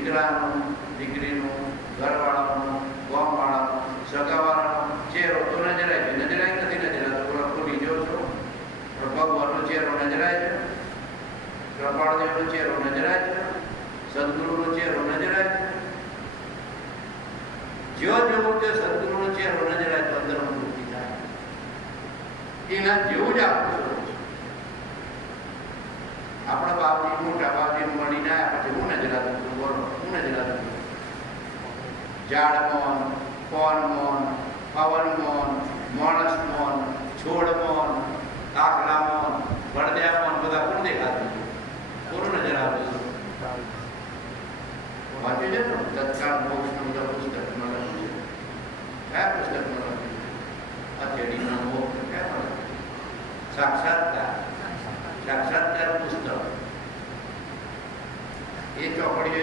દીકરાનું, દીકરીનું, ઘરવાળાનું, ગામવાળાનું, સગાવાળાનો ચહેરો તો નજરાય છે. નજરાય નથી નજરાતો. થોડા ભૂલી જો છો. પણ ભગવાનનો ચહેરો નજરાય છે, કૃપાળદેવનો ચહેરો નજરાય છે, સદગુરુનો ચહેરો નજરાય છે. જો જેવું તે સદગુરુનો ચહેરો નજરાય તો અંદર મુક્તિ થાય. એના જેવું જ આપણું સ્વરૂપ છે. આપણા બાપજી, મોટા બાપજી મળીને આવ્યા પછી હું નજરાતું છું. બોલો, હું નજરાતું છું. ઝાડ મોન, પવન મોન, પવન મોન, માણસ મોન, છોડ મોન, કાકડા મોન, વડદિયા મોન, બધા કોણ દેખાતું છે? કોનું નજર આવતું છે? વાંચ્યું છે ને તત્કાળ મોક્ષનું બધા પુસ્તકમાં લખ્યું છે. કયા પુસ્તકમાં લખ્યું છે? અત્યાડીનો મોક્ષ કયા લખ્યું? સાક્ષાત્કાર પુસ્તક. એ ચોપડીઓ